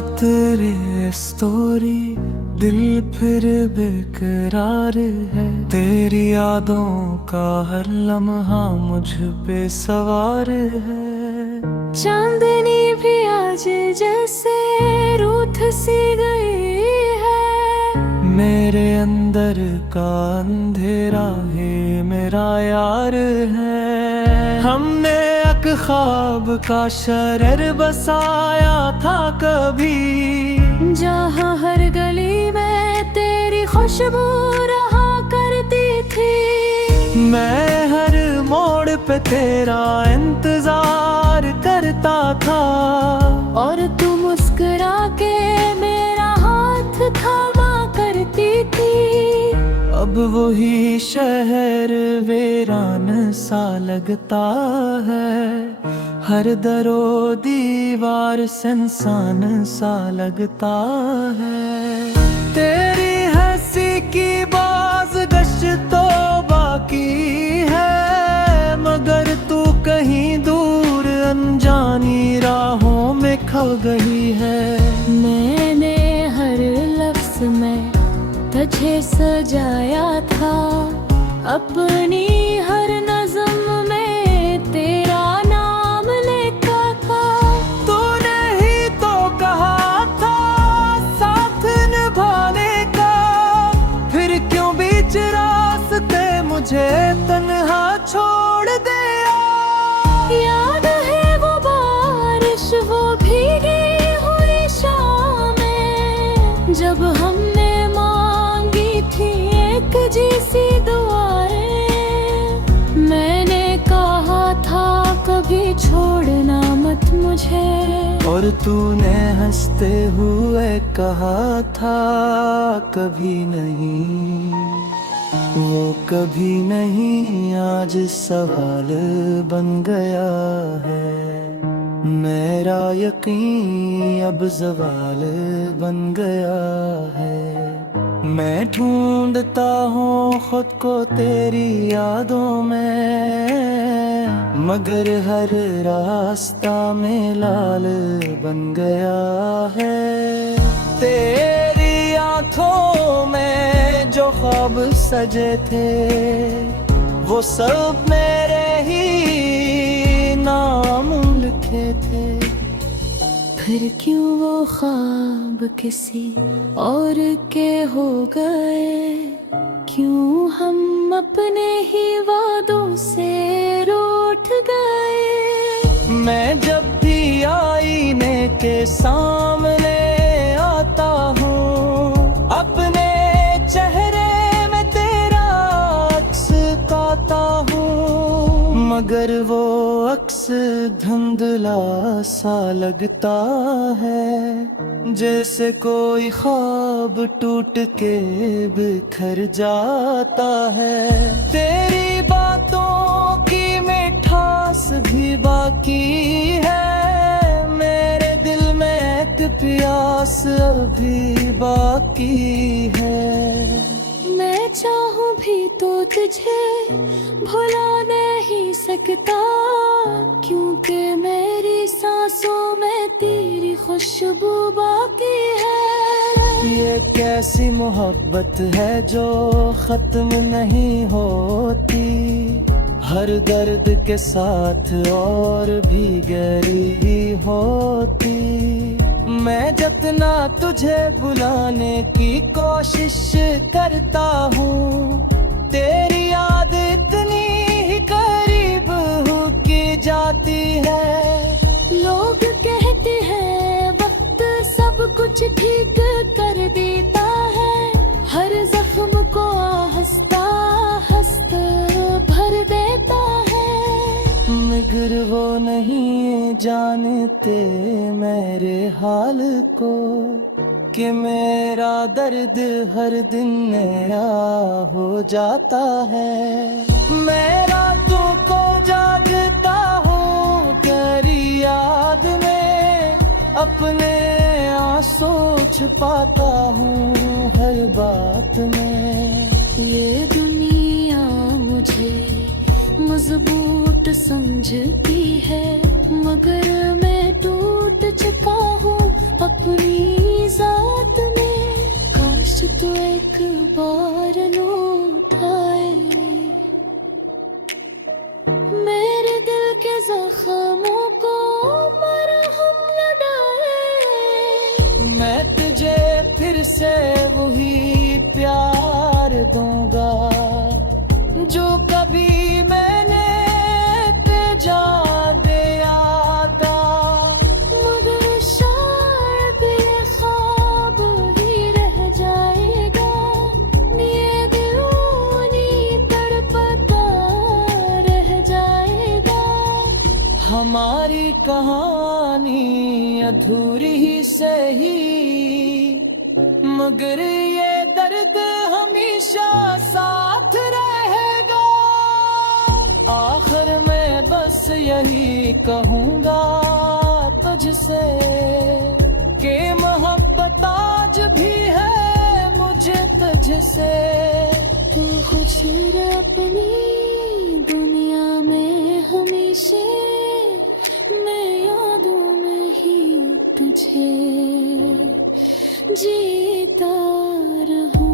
तेरे स्टोरी दिल फिर बेकरार है। तेरी यादों का हर लम्हा मुझ पे सवार है। चांदनी भी आज जैसे रूठ सी गई है। मेरे अंदर का अंधेरा है मेरा यार है। हमने एक ख्वाब का शहर बसाया था कभी, जहाँ हर गली में तेरी खुशबू रहा करती थी। मैं हर मोड़ पे तेरा इंतजार करता था, और तू मुस्कुरा के मेरा हाथ थामा करती थी। अब वही शहर वीरान सा लगता है। हर दरो दीवार सुनसान सा लगता है। तेरी हंसी की बाज़गश्त तो बाकी है, मगर तू कहीं दूर अनजानी राहों में खो गई है। मैंने हर लफ्ज़ में तुझे सजाया था, अपनी हर नज़्म में तेरा नाम लिखा था। तूने ही तो कहा था साथ निभाने का, फिर क्यों बीच रास्ते मुझे तन्हा छोड़ दिया। याद है वो बारिश, वो भीगी हुई शामें, जब हमने एक जैसी दुआएं। मैंने कहा था कभी छोड़ना मत मुझे, और तूने हंसते हुए कहा था कभी नहीं। वो कभी नहीं आज सवाल बन गया है। मेरा यकीन अब ज़वाल बन गया है। मैं ढूंढता हूँ खुद को तेरी यादों में, मगर हर रास्ता में लाल बन गया है। तेरी आँखों में जो ख्वाब सजे थे, वो सब मेरे ही नाम लिखे थे। फिर क्यों वो ख्वाब किसी और के हो गए, क्यों हम अपने ही वादों से रूठ गए। मैं जब भी आईने के सामने आता हूँ, अपने चेहरे में तेरा अक्स पाता हूँ, मगर वो अक्स धुंधला सा लगता है। जैसे कोई ख्वाब टूट के बिखर जाता है। तेरी बातों की मिठास भी बाकी है, मेरे दिल में एक प्यास अभी बाकी है। मैं चाहूँ भी तो तुझे भुला नहीं सकता, क्योंकि मेरी सांसों में तेरी खुशबू बाकी है। ये कैसी मोहब्बत है जो खत्म नहीं होती, हर दर्द के साथ और भी गहरी होती। मैं जितना तुझे बुलाने की कोशिश करता हूँ, तेरी याद इतनी ही करीब हो की जाती है। लोग कहते हैं वक्त सब कुछ ठीक कर देता है, हर जख्म को हंसता हंसता भर देता है। मगर वो नहीं जानते मेरे हाल को, कि मेरा दर्द हर दिन नया हो जाता है। मैं रातों को जागता हूँ तेरी याद में, अपने आंसू छुपाता हूँ हर बात में। ये दुनिया मुझे मजबूत समझती है, मगर मैं टूट चुका हूँ अपनी मैं तुझे फिर से वही प्यार दूंगा जो कभी मैंने तेजा दिया था। मगर शायद ये ख्वाब ही रह जाएगा, ये दिल यूं तड़पता रह जाएगा। हमारी कहानी अधूरी ही सही, मगर ये दर्द हमेशा साथ रहेगा। आखिर में बस यही कहूँगा तुझसे कि मोहब्बत आज भी है मुझे तुझसे। तू खुश रह अपनी दुनिया में हमेशा, मैं यादों में ही तुझे जीता रहूं।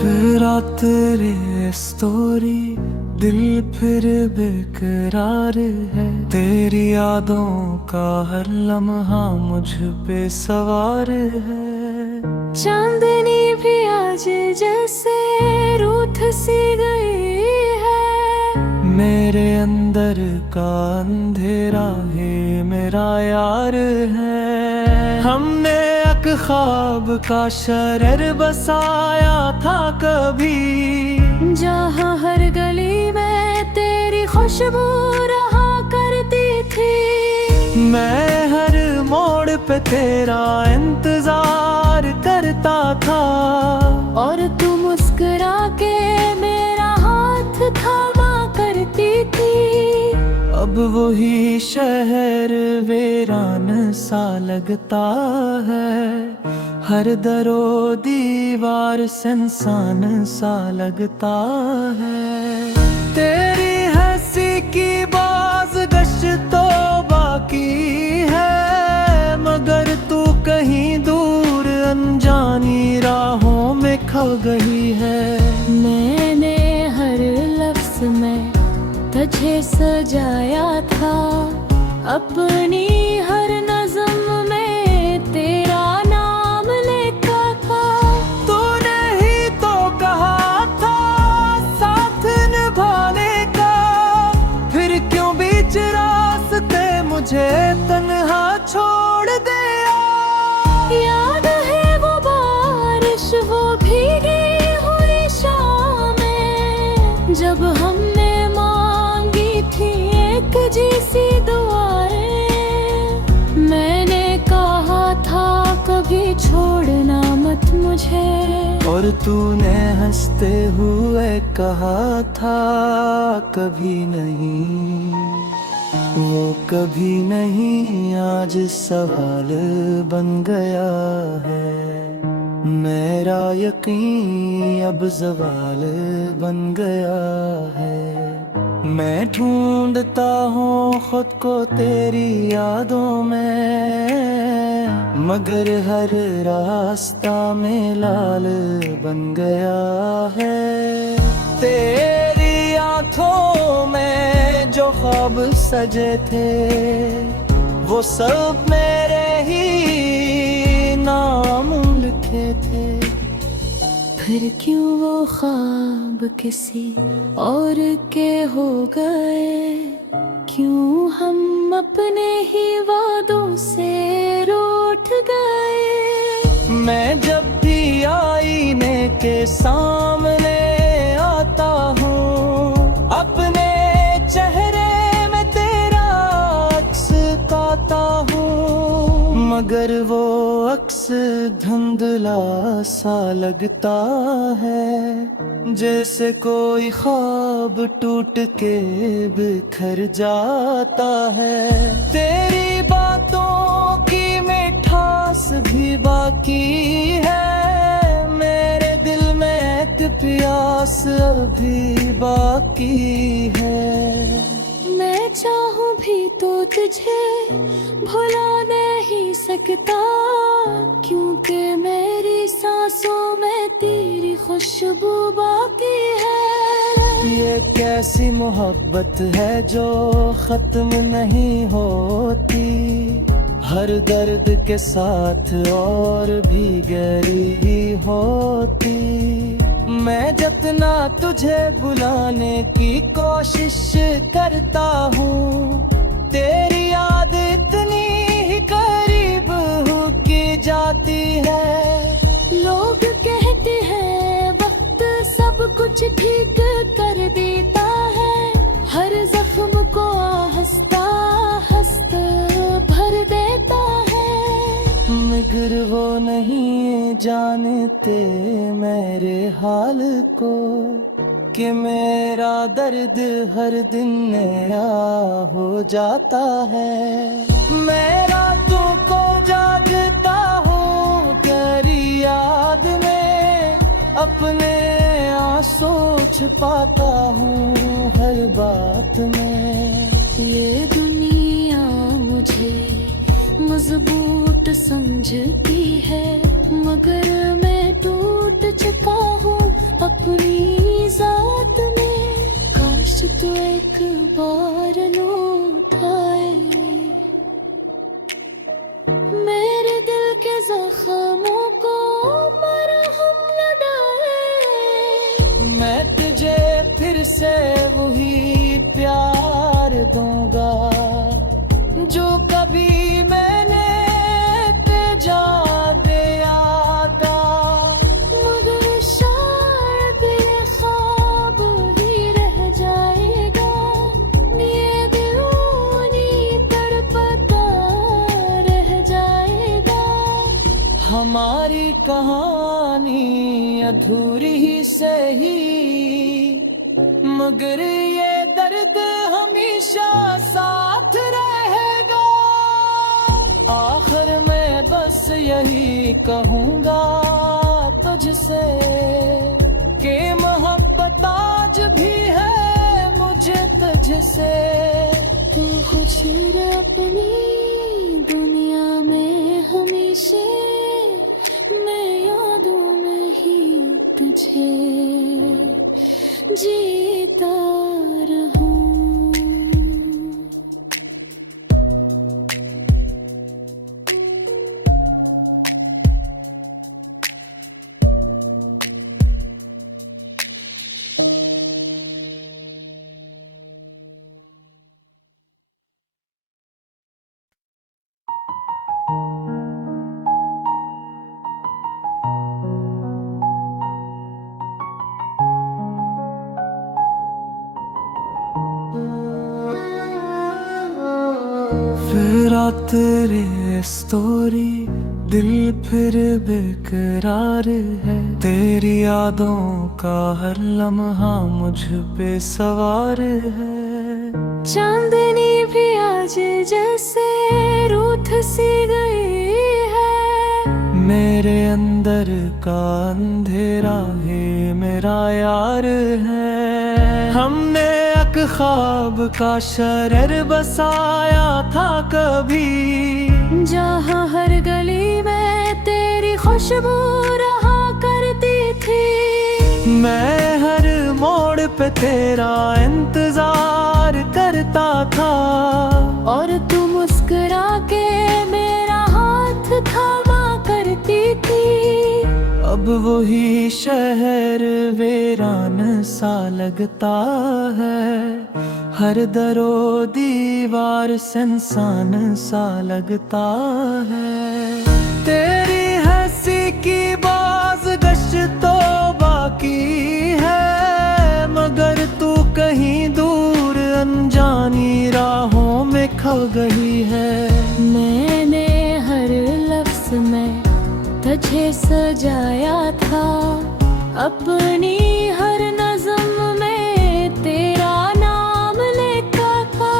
फिर तेरे स्टोरी दिल फिर बेकरार है, तेरी यादों का हर लम्हा मुझ पे सवार है। चांदनी भी आज जैसे रूठ सी गई है, मेरे अंदर का अंधेरा है मेरा यार है। हमने एक ख्वाब का शरर बसाया था कभी, जहाँ हर गली में तेरी खुशबू रहा करती थी। मैं हर मोड़ पे तेरा इंतजार करता था, और तू मुस्कुरा के मेरा हाथ थामा करती थी। अब वही शहर वीरान सा लगता है, हर दरो दीवार सुनसान सा लगता है। तेरी हंसी की बाज़गश्त तो बाकी है, मगर तू कहीं दूर अनजानी राहों में खो गई है। मैंने हर लफ्ज़ में तुझे सजाया था, अपनी हर नज़्म में तेरा नाम लिखा था। तूने ही तो कहा था साथ निभाने का, फिर क्यों बीच रास्ते मुझे तन्हा छोड़ दिया। याद है वो बारिश, वो भीगी हुई शामें, जब हमने एक जैसी दुआएं। मैंने कहा था कभी छोड़ना मत मुझे, और तूने हंसते हुए कहा था कभी नहीं। वो कभी नहीं आज सवाल बन गया है, मेरा यकीन अब ज़वाल बन गया है। मैं ढूंढता हूँ खुद को तेरी यादों में, मगर हर रास्ता में लाल बन गया है। तेरी आँखों में जो ख्वाब सजे थे, वो सब मेरे ही नाम लिखे थे। फिर क्यों वो ख्वाब किसी और के हो गए, क्यों हम अपने ही वादों से रूठ गए। मैं जब भी आईने के सामने आता हूँ, अपने चेहरे में तेरा अक्स पाता हूँ, मगर वो अक्स धुंधला सा लगता है, जैसे कोई ख्वाब टूट के बिखर जाता है। तेरी बातों प्यास अभी बाकी है। मैं चाहूं भी तो तुझे भुला नहीं सकता, क्योंकि मेरी सांसों में तेरी खुशबू बाकी है। ये कैसी मोहब्बत है जो खत्म नहीं होती, हर दर्द के साथ और भी गहरी होती। मैं जितना तुझे बुलाने की कोशिश करता हूँ, तेरी याद इतनी ही करीब हो की जाती है। लोग कहते हैं वक्त सब कुछ ठीक कर देता है, हर जख्म को हंसता हंसता भर देता है। मगर वो नहीं जानते मेरे हाल को, कि मेरा दर्द हर दिन नया हो जाता है। मैं रातों को जागता हूँ तेरी याद में, अपने आंसू छुपाता हूँ हर बात में। ये दुनिया मुझे मजबूत समझती है, मगर मैं टूट चुका हूँ अपनी जात में। काश तो एक बार लौट आए, मेरे दिल के जख्मों को मरहम लगाए। मैं तुझे फिर से वही प्यार दूंगा जो कभी मैंने तेजा दिया था। मगर शायद ये ख्वाब ही रह जाएगा, ये दिल यूं तड़पता रह जाएगा। हमारी कहानी अधूरी ही सही, मगर ये दर्द हमेशा साथ रहेगा। आखिर में बस यही कहूँगा तुझसे, कि मोहब्बत आज भी है मुझे तुझसे। तू खुश रह अपनी दुनिया में हमेशा, मैं यादों में ही तुझे जीता रहूं। फिर तेरे स्टोरी दिल फिर बेकरार है, तेरी यादों का हर लम्हा मुझ पे सवार है। चांदनी भी आज जैसे रूठ सी गई है, मेरे अंदर का अंधेरा है मेरा यार है। हमने एक ख्वाब का शरर बसाया था कभी, जहाँ हर गली में तेरी खुशबू रहा करती थी। मैं हर मोड़ पे तेरा इंतजार करता था, और तू मुस्कुरा के मेरा हाथ थामा करती थी। अब वही शहर वीरान सा लगता है, हर दरो दीवार सुनसान सा लगता है। तेरी हंसी की बाज़गश्त तो बाकी है, मगर तू कहीं दूर अनजानी राहों में खो गई है। मैंने हर लफ्ज़ में तुझे सजाया था, अपनी हर नज़्म में तेरा नाम लिखा था।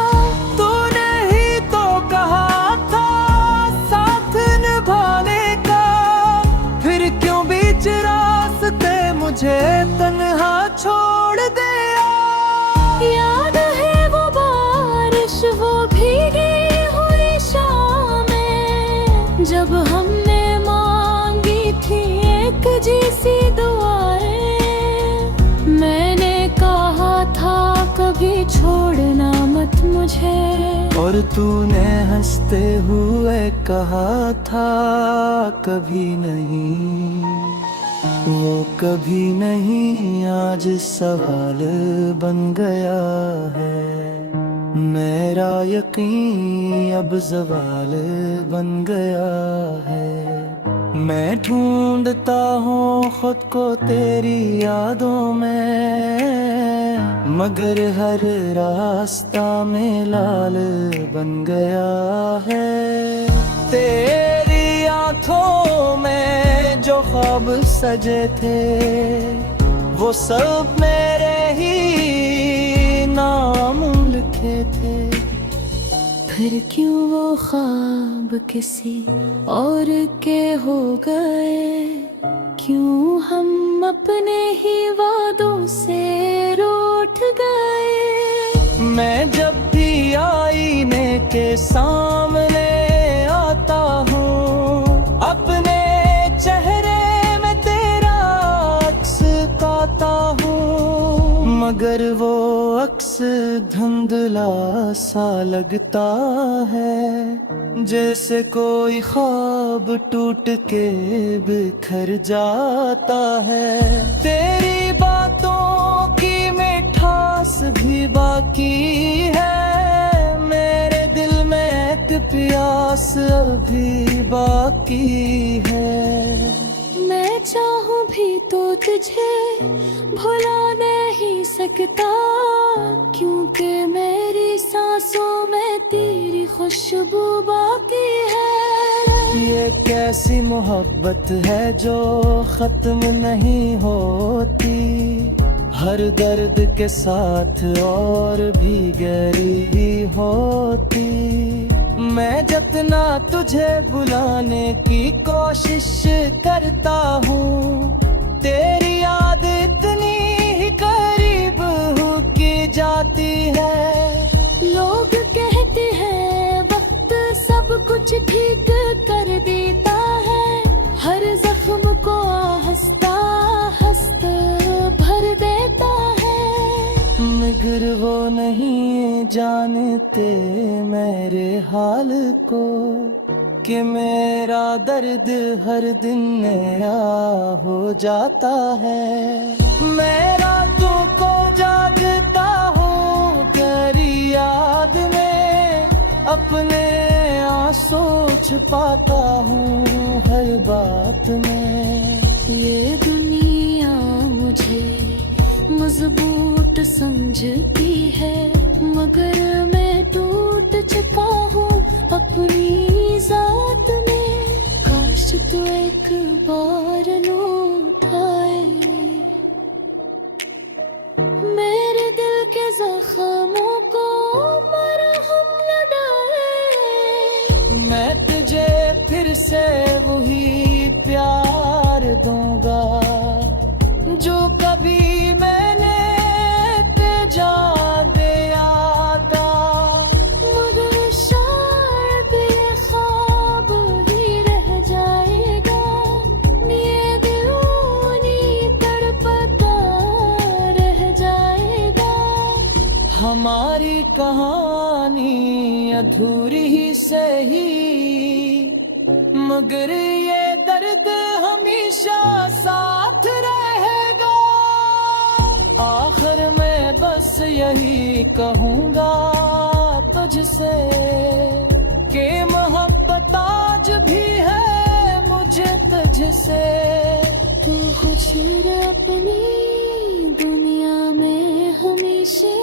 तूने ही तो कहा था साथ निभाने का, फिर क्यों बीच रास्ते मुझे तन्हा छोड़ दे याद है वो बारिश, वो भीगी हुई शामें, जब हमने मांगी थी एक जैसी दुआएं। मैंने कहा था कभी छोड़ना मत मुझे, और तूने हंसते हुए कहा था कभी नहीं। वो कभी नहीं आज सवाल बन गया है, मेरा यकीन अब सवाल बन गया है। मैं ढूंढता हूँ खुद को तेरी यादों में, मगर हर रास्ता में लाल बन गया है। तेरी आंखों में जो ख्वाब सजे थे, वो सब मेरे ही नाम लिखे थे। फिर क्यों वो ख्वाब किसी और के हो गए, क्यों हम अपने ही वादों से रूठ गए। मैं जब भी आईने के सामने आता हूँ, अपने चेहरे में तेरा अक्स पाता हूँ, मगर वो अक्स धुंधला सा लगता है, जैसे कोई ख्वाब टूट के बिखर जाता है। तेरी बातों की मिठास भी बाकी है, मेरे दिल में एक प्यास अभी बाकी है। मैं चाहूं भी तो तुझे भुला नहीं सकता, क्योंकि मेरी सांसों में तेरी खुशबू बाकी है। ये कैसी मोहब्बत है जो खत्म नहीं होती, हर दर्द के साथ और भी गहरी होती। मैं जितना तुझे बुलाने की कोशिश करता हूँ, तेरी याद इतनी ही करीब हो की जाती है। लोग कहते हैं वक्त सब कुछ ठीक कर देता है, हर जख्म को हंसता हंसता भर देता है। मगर वो नहीं जानते मेरे हाल को, कि मेरा दर्द हर दिन नया हो जाता है। मैं रातों को जागता हूँ तेरी याद में, अपने आंसू छुपाता हूँ हर बात में। ये दुनिया मुझे मजबूत समझती है, मगर मैं टूट चुका हूँ अपनी जात में। काश तो एक बार लौट आए, मेरे दिल के जख्मों को मरहम लगाए। मैं तुझे फिर से वही प्यार दूंगा जो कभी मैंने तेजा दिया था, मगर शायद ये ख्वाब ही रह जाएगा। ये दिल यूं तड़पता रह जाएगा। हमारी कहानी अधूरी ही सही, मगर ये दर्द हमेशा साथ रहेगा। आखिर में बस यही कहूँगा तुझसे, कि मोहब्बत आज भी है मुझे तुझसे। तू खुश रह अपनी दुनिया में हमेशा,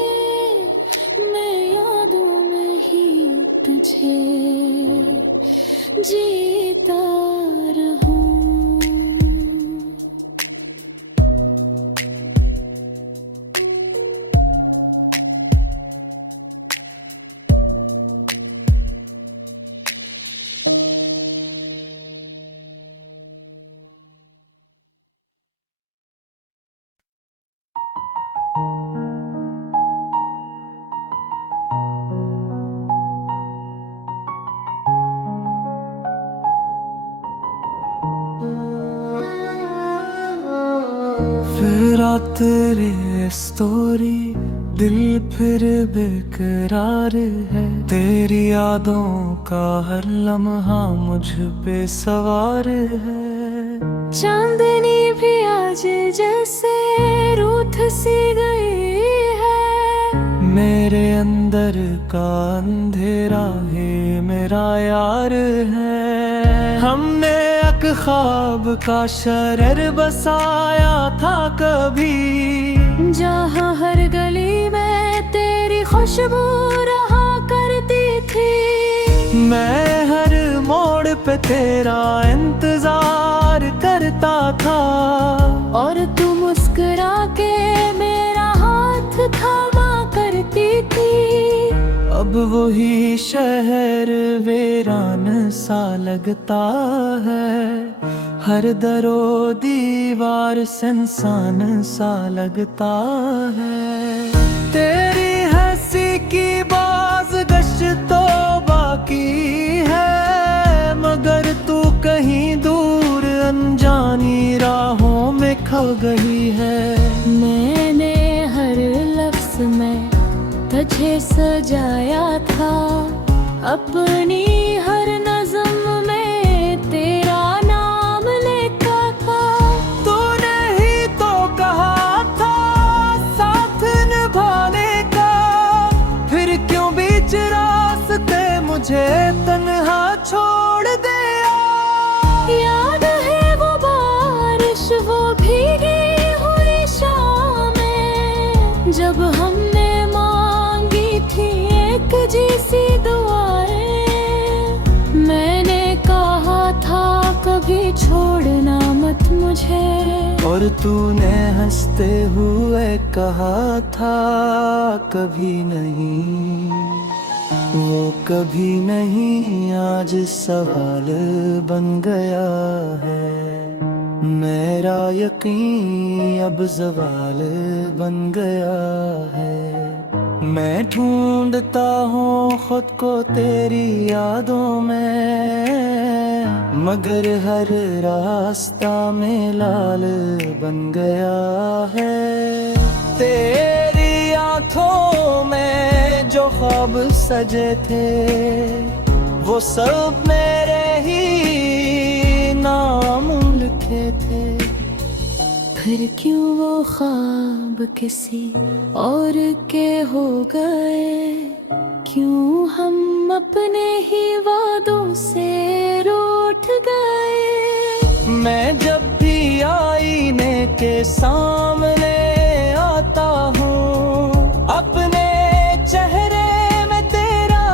मैं यादों में ही तुझे जीता रहूं। फिरा तेरी स्टोरी, दिल फिर बेकरार है। तेरी यादों का हर लम्हा मुझ पे सवार है। चांदनी भी आज जैसे रूठ सी गई है। मेरे अंदर का अंधेरा है मेरा यार है। हमने एक ख्वाब का शहर बसाया था कभी, जहाँ हर गली में तेरी खुशबू रहा करती थी। मैं हर मोड़ पे तेरा इंतजार करता था, और तू मुस्कुरा के मेरा हाथ थामा करती थी। अब वही शहर वीरान सा लगता है। हर दरो दीवार इंसान सा लगता है। तेरी हंसी की बाज़गश्त तो बाकी है, मगर तू कहीं दूर अनजानी राहों में खो गई है। मैंने हर लफ्ज़ में तुझे सजाया था, अपनी हर नज़्म में तेरा नाम लिखा था। तूने ही तो कहा था साथ निभाने का, फिर क्यों बीच रास्ते मुझे तन्हा छोड़ दिया। याद है वो बारिश, वो भीगी हुई शामें, जब हमने एक जैसी दुआएं। मैंने कहा था कभी छोड़ना मत मुझे, और तूने हंसते हुए कहा था कभी नहीं। वो कभी नहीं आज सवाल बन गया है। मेरा यकीन अब सवाल बन गया है। मैं ढूंढता हूँ खुद को तेरी यादों में, मगर हर रास्ता में लाल बन गया है। तेरी आँखों में जो ख्वाब सजे थे, वो सब मेरे ही नाम लिखे थे। फिर क्यों वो ख्वाब किसी और के हो गए, क्यों हम अपने ही वादों से रूठ गए। मैं जब भी आईने के सामने आता हूँ, अपने चेहरे में तेरा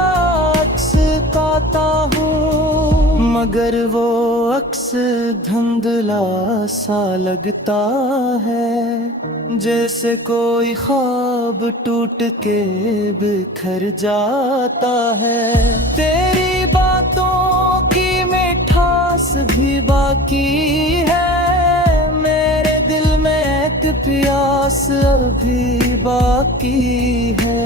अक्स पाता हूँ, मगर वो अक्स धुंधला सा लगता है। जैसे कोई ख्वाब टूट के बिखर जाता है। तेरी बातों की मिठास भी बाकी है, मेरे दिल में एक प्यास अभी बाकी है।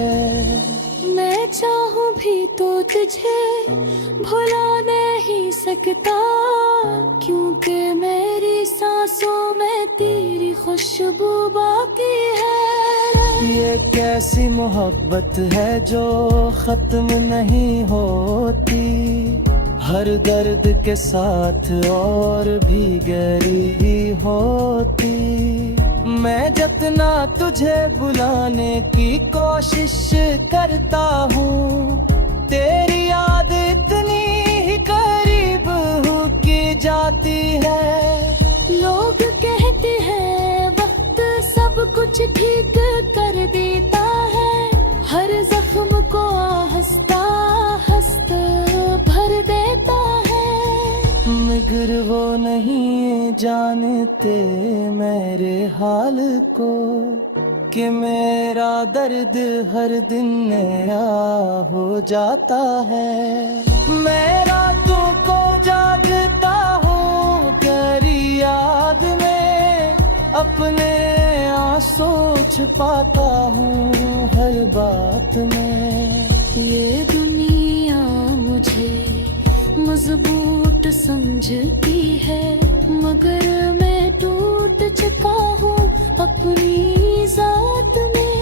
मैं चाहूँ भी तो तुझे भुला नहीं सकता, क्योंकि मेरी सांसों में तेरी खुशबू बाकी है। ये कैसी मोहब्बत है जो खत्म नहीं होती, हर दर्द के साथ और भी गहरी होती। मैं जितना तुझे बुलाने की कोशिश करता हूँ, तेरी याद इतनी ही करीब हो की जाती है। लोग कहते हैं वक्त सब कुछ ठीक कर देता है, हर जख्म को हंसता हंसता भर देता है। मगर वो नहीं जानते मेरे हाल को, कि मेरा दर्द हर दिन नया हो जाता है। मैं रातों को जागता हूँ तेरी याद में, अपने आंसू छुपाता हूँ हर बात में। ये दुनिया मुझे मजबूत समझती है, मगर मैं टूट चुका हूँ अपनी जात में।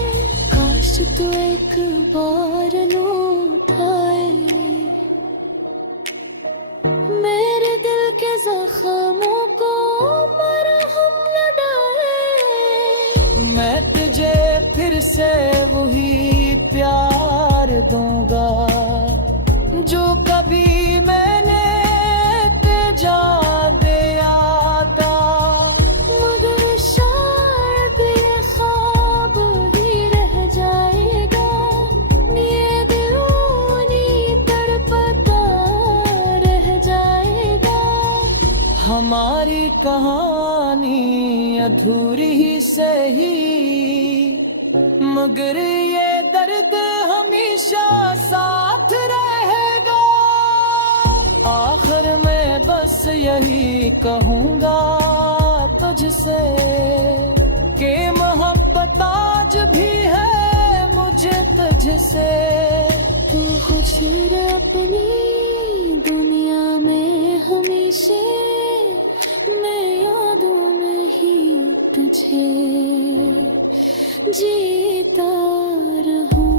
काश तू एक बार लौट आए, मेरे दिल के जख्मों को मरहम लगाए। मैं तुझे फिर से वही प्यार दूंगा जो कभी मैंने तेजा दिया था। मगर शायद ये ख्वाब ही रह जाएगा, ये दिल यूं तड़पता रह जाएगा। हमारी कहानी अधूरी ही सही, मगर ये दर्द हमेशा साथ रहेगा। आखिर में बस यही कहूँगा तुझसे कि मोहब्बत आज भी है मुझे तुझसे। तू खुश रह अपनी दुनिया में हमेशा, मैं यादों में ही तुझे जीता रहूं।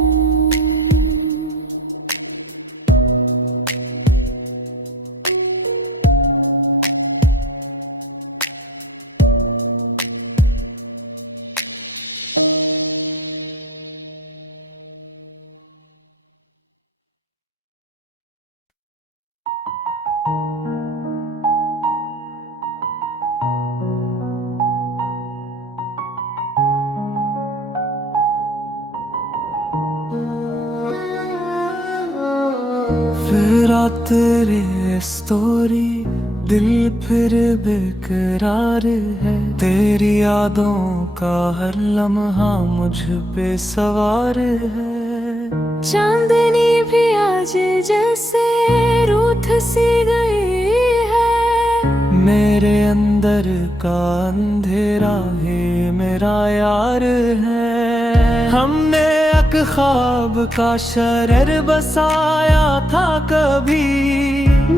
फिर तेरे स्टोरी दिल फिर बेकरार है। तेरी यादों का हर लम्हा मुझ पे सवार है। चांदनी भी आज जैसे रूठ सी गई है। मेरे अंदर का अंधेरा है मेरा यार है। हमने एक ख्वाब का शरर बसाया था कभी,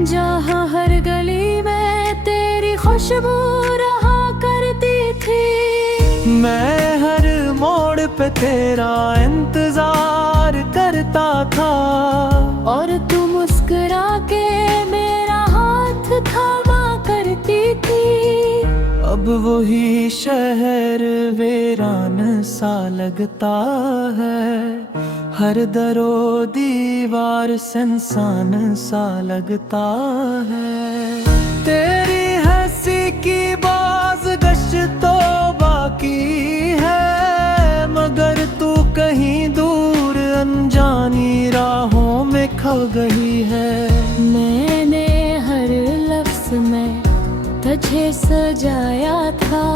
जहाँ हर गली में तेरी खुशबू रहा करती थी। मैं हर मोड़ पे तेरा इंतजार करता था, और तू मुस्कुरा के मेरा हाथ थामा करती थी। अब वही शहर वीरान सा लगता है। हर दरो दीवार सुनसान सा लगता है। तेरी हंसी की बाज़गश्त तो बाकी है, मगर तू कहीं दूर अनजानी राहों में खो गई है। मैंने हर लफ्ज़ में तुझे सजाया था,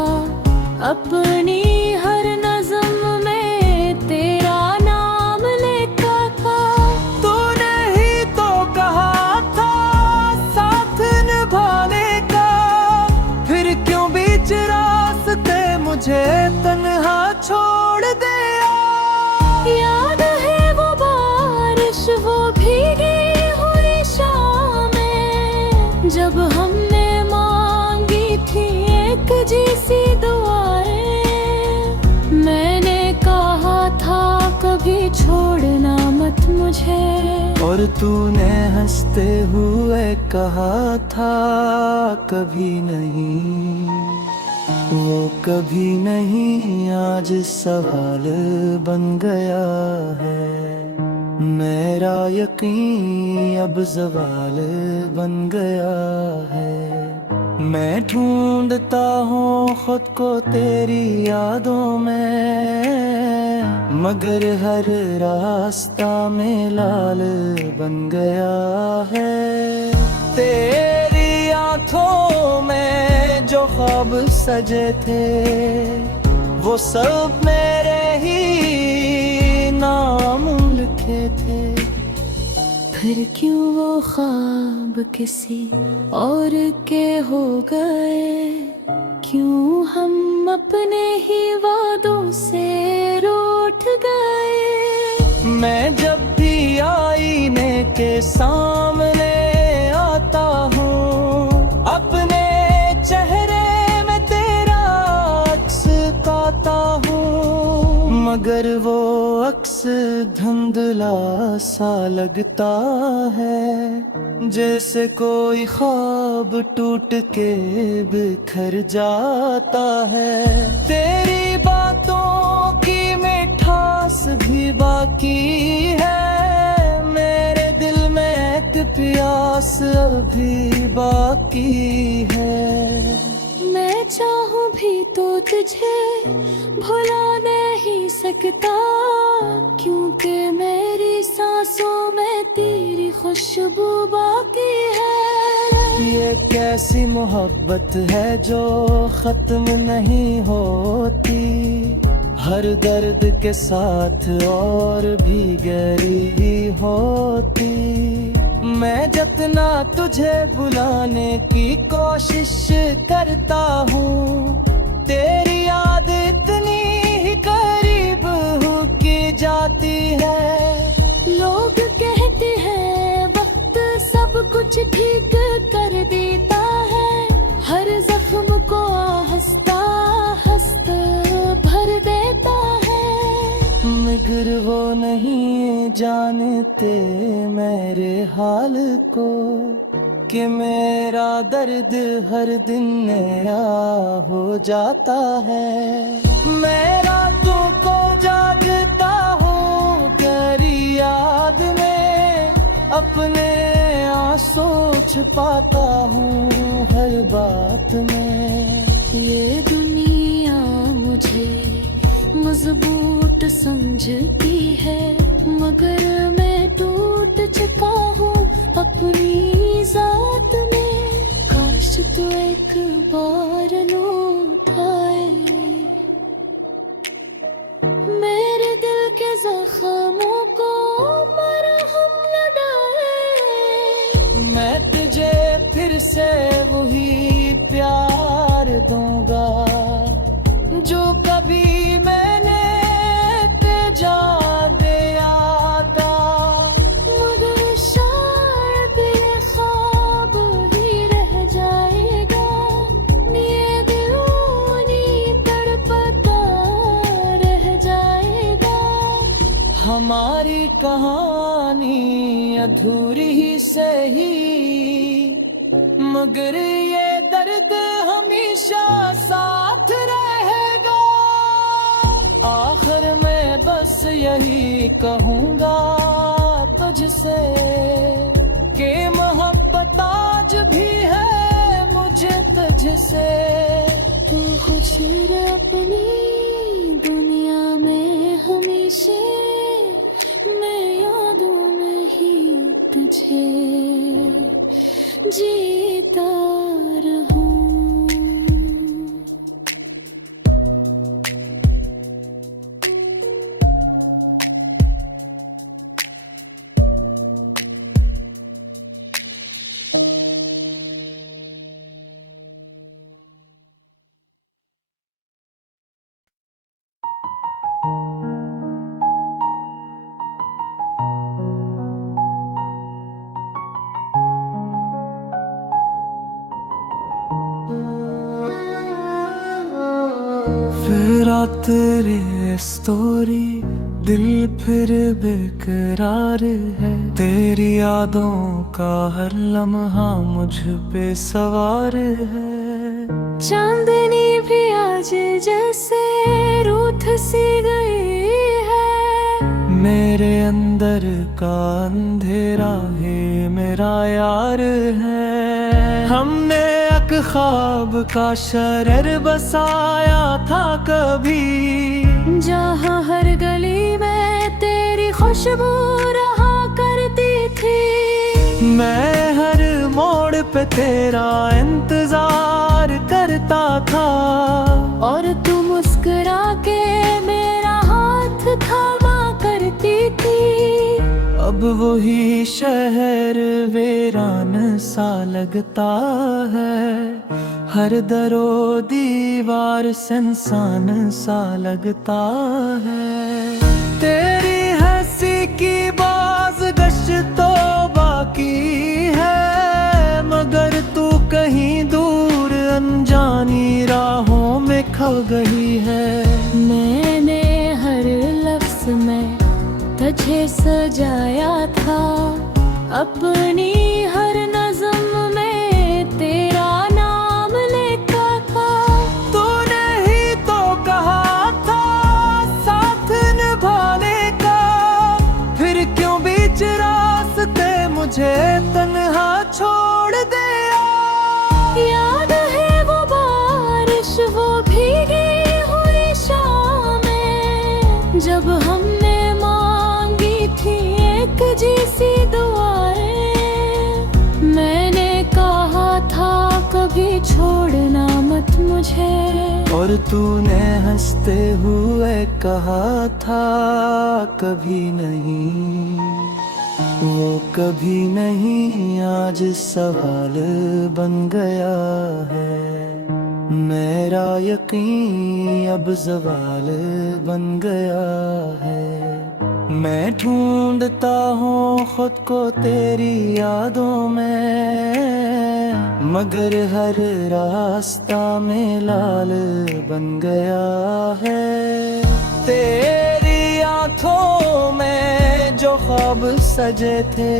अपनी हर नज़्म में तेरा नाम लिखा था। तूने ही तो कहा था साथ निभाने का, फिर क्यों बीच रास्ते मुझे तन्हा छोड़ दिया। याद है वो बारिश, वो भीगी हुई शामें, जब हमने एक जैसी दुआएं। मैंने कहा था कभी छोड़ना मत मुझे, और तूने हंसते हुए कहा था कभी नहीं। वो कभी नहीं आज सवाल बन गया है। मेरा यकीन अब ज़वाल बन गया है। मैं ढूंढता हूँ खुद को तेरी यादों में, मगर हर रास्ता में लाल बन गया है। तेरी आँखों में जो ख्वाब सजे थे, वो सब मेरे ही नाम लिखे थे। फिर क्यों वो ख्वाब किसी और के हो गए, क्यों हम अपने ही वादों से रूठ गए। मैं जब भी आईने के सामने आता हूँ, अपने चेहरे में तेरा अक्स का मगर वो अक्स धुंधला सा लगता है, जैसे कोई ख्वाब टूट के बिखर जाता है। तेरी बातों की मिठास भी बाकी है, मेरे दिल में एक प्यास अभी बाकी है। मैं चाहूँ भी तो तुझे भुला नहीं सकता, क्योंकि मेरी सांसों में तेरी खुशबू बाकी है। ये कैसी मोहब्बत है जो खत्म नहीं होती, हर दर्द के साथ और भी गहरी होती। मैं जितना तुझे बुलाने की कोशिश करता हूँ, तेरी याद इतनी ही करीब हो की जाती है। लोग कहते हैं वक्त सब कुछ ठीक कर देता है, हर जख्म को हंसता हंसता भर देता है। मगर वो नहीं जानते मेरे हाल को, कि मेरा दर्द हर दिन नया हो जाता है। मैं रातों को जागता हूँ तेरी याद में, अपने आंसू छुपाता हूँ हर बात में। ये दुनिया मुझे मजबूत समझती है, मगर मैं टूट चुका हूँ अपनी जात में। काश तो एक बार लौट आए, मेरे दिल के जख्मों को मरहम लगाए। मैं तुझे फिर से वही प्यार दूंगा जो कभी मैंने तेजा दिया था। मगर शायद ये ख्वाब ही रह जाएगा, ये दिल यूं तड़पता रह जाएगा। हमारी कहानी अधूरी ही सही, मगर ये दर्द हमेशा साथ रहेगा। आखिर में बस यही कहूँगा तुझसे, कि मोहब्बत आज भी है मुझे तुझसे। तू खुश रह अपनी दुनिया में हमेशा, मैं यादों में ही तुझे जीता रहूं। फिर तेरे स्टोरी, दिल फिर बेकरार है। तेरी यादों का हर लम्हा मुझ पे सवार है। चांदनी भी आज जैसे रूठ सी गई है, मेरे अंदर का अंधेरा है मेरा यार है। हमने एक ख्वाब का शरर बसाया था कभी, जहाँ हर गली में तेरी खुशबू रहा करती थी। मैं हर मोड़ पे तेरा इंतजार करता था, और तू मुस्कुरा के मेरा हाथ थामा करती थी। अब वही शहर वीरान सा लगता है, हर दरो दीवार सुनसान सा लगता है। तेरी हंसी की बाज़गश्त तो बाकी है, मगर तू कहीं दूर अनजानी राहों में खो गई है। मैंने हर तुझे सजाया था, अपनी हर नज़्म में तेरा नाम लिखा था। तूने ही तो कहा था साथ निभाने का, फिर क्यों बीच रास्ते मुझे तन्हा छोड़ दिया। याद है वो बारिश, वो भीगी हुई शामें, जब हमने मांगी थी एक जैसी दुआएं। मैंने कहा था कभी छोड़ना मत मुझे, और तूने हंसते हुए कहा था कभी नहीं। वो कभी नहीं आज सवाल बन गया है, मेरा यकीन अब सवाल बन गया है। मैं ढूंढता हूँ खुद को तेरी यादों में, मगर हर रास्ता में लाल बन गया है। तेरी आंखों में जो ख्वाब सजे थे,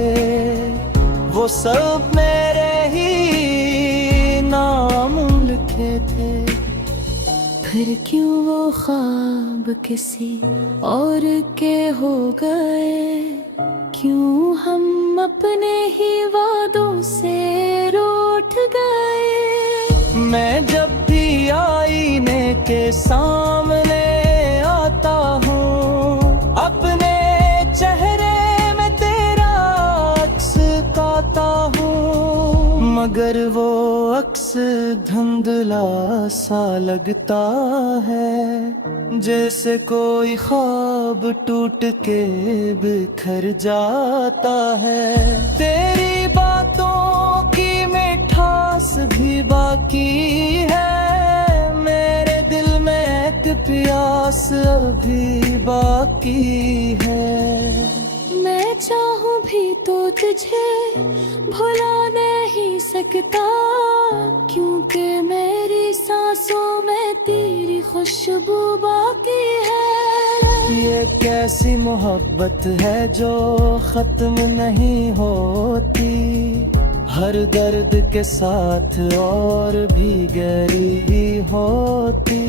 वो सब मेरे ही नाम लिखे थे। फिर क्यों वो ख्वाब किसी और के हो गए, क्यों हम अपने ही वादों से रूठ गए। मैं जब भी आईने के सामने आता हूँ, अपने चेहरे में तेरा अक्स पाता हूँ, मगर वो अक्स धुंधला सा लगता है, जैसे कोई ख्वाब टूट के बिखर जाता है। तेरी बातों की मिठास भी बाकी है, मेरे दिल में एक प्यास अभी बाकी है। मैं चाहूँ भी तो तुझे भुला नहीं सकता, क्योंकि मेरी सांसों में तेरी खुशबू बाकी है। ये कैसी मोहब्बत है जो खत्म नहीं होती, हर दर्द के साथ और भी गहरी होती।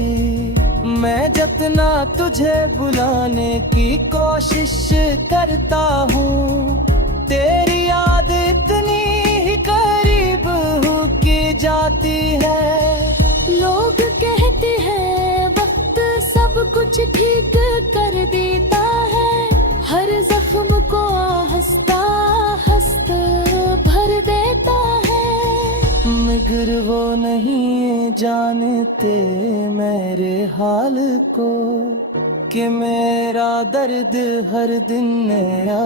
मैं जितना तुझे बुलाने की कोशिश करता हूँ, तेरी याद इतनी ही करीब हो की जाती है। लोग कहते हैं वक्त सब कुछ ठीक कर देता है, हर जख्म को हंसता हंसता भर देता है। मगर वो नहीं जानते मेरे हाल को, कि मेरा दर्द हर दिन नया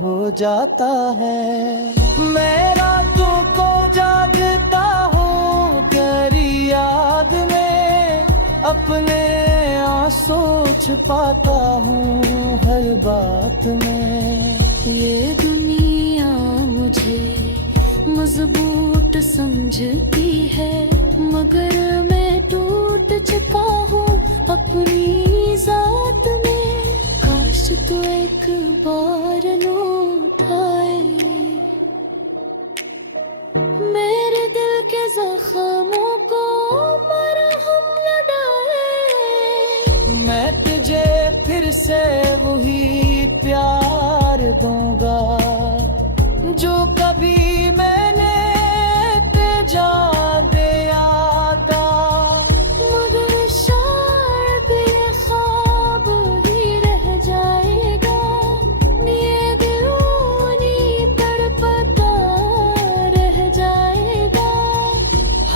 हो जाता है। मैं रातों को जागता हूँ तेरी याद में, अपने आंसू छुपाता हूँ हर बात में। ये दुनिया मुझे मजबूत समझती है, मगर मैं टूट चुका हूँ अपनी जात में। काश तो एक बार लौट आए, मेरे दिल के जख्मों को मरहम लगाए। मैं तुझे फिर से वही प्यार दूंगा जो कभी मैंने तेजा दिया था, मगर शायद ये ख्वाब ही रह जाएगा। ये दिल यूं तड़पता रह जाएगा।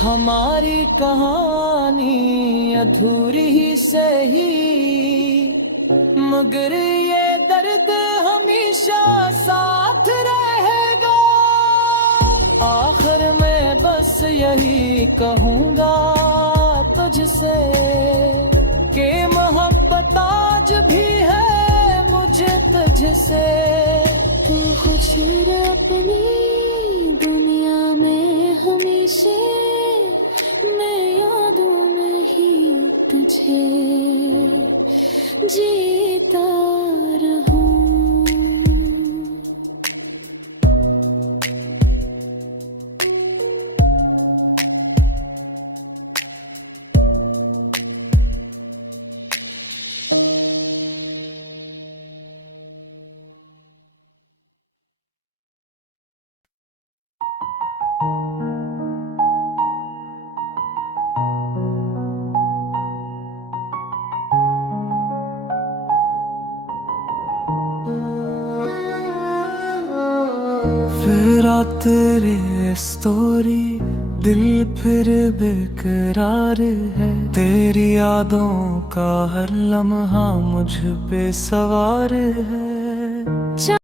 हमारी कहानी अधूरी ही सही, मगर ये दर्द हमेशा साथ रहेगा। आखिर में बस यही कहूँगा तुझसे, कि मोहब्बत आज भी है मुझे तुझसे। तू खुश रह अपनी दुनिया में हमेशा, मैं यादों में ही तुझे जीता रहूं। तेरे स्टोरी दिल फिर बेकरार है, तेरी यादों का हर लम्हा मुझ पे सवार है।